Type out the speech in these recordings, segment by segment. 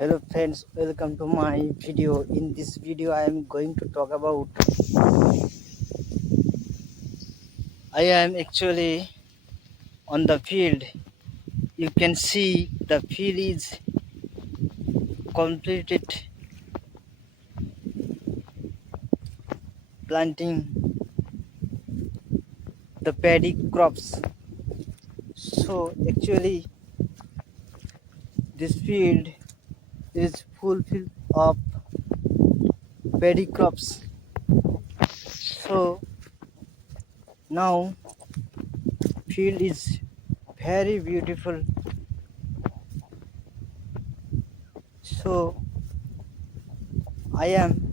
Hello friends, welcome to my video. In this video I am going to talk about I am actually on the field. You can see the field is completed planting the paddy crops. So actually this field is full of paddy crops. So now field is very beautiful. So I am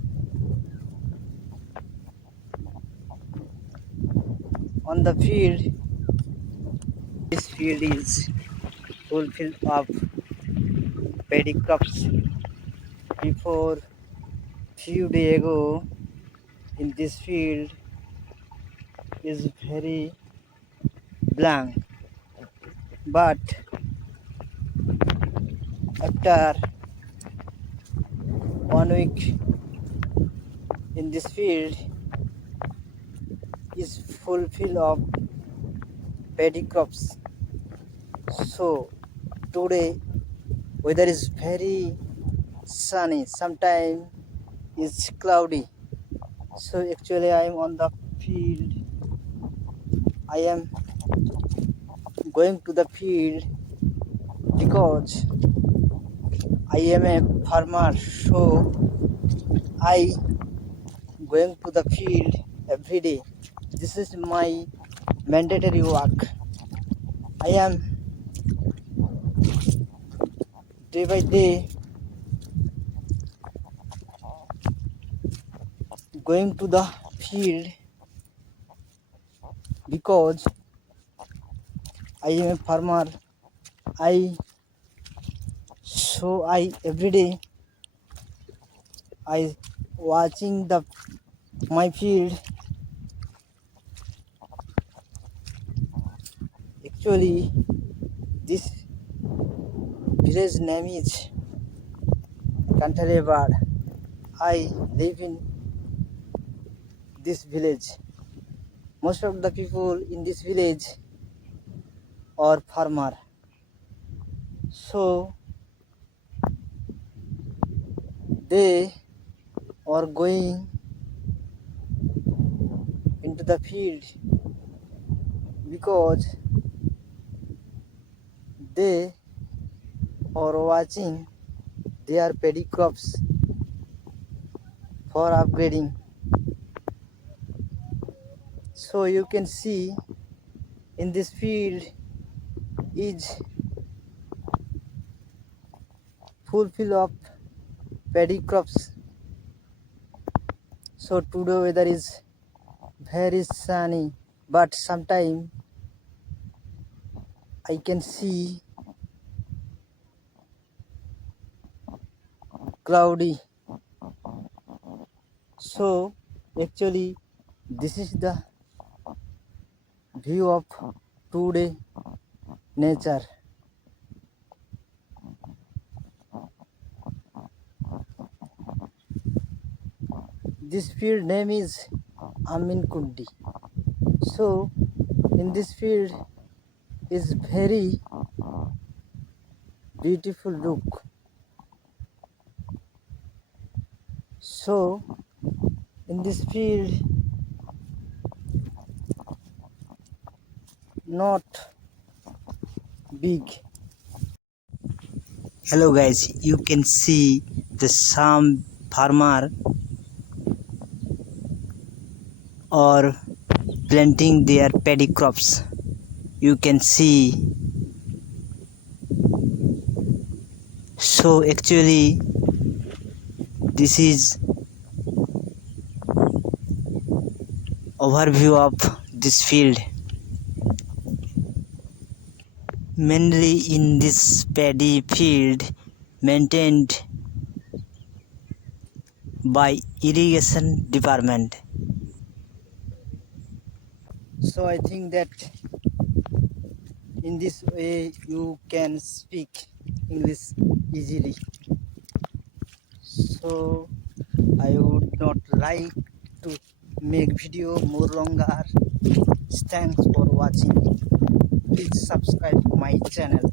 on the field. This field is full of paddy crops. Before few days ago, in this field is very blank, but after 1 week in this field is full of paddy crops. So today weather is very sunny, sometimes it's cloudy. So actually I am on the field. I am going to the field because I am a farmer, so I going to the field every day. This is my mandatory work. I am day by day going to the field because I am a farmer. I every day I watching the my field. Actually, this village name is Kantarevad. I live in this village. Most of the people in this village are farmer. So they are going into the field because they are watching their paddy crops for upgrading. So you can see in this field is full of paddy crops. So today weather is very sunny, but sometimes I can see cloudy. So actually this is the view of today nature. This field name is Amin Kundi. So in this field is very beautiful look. So in this field not big. Hello guys, you can see the some farmer are planting their paddy crops. You can see. So actually this is overview of this field. Mainly in this paddy field maintained by irrigation department. So I think that in this way you can speak English easily. So I would not like to make video more longer. Thanks for watching. Please subscribe my channel.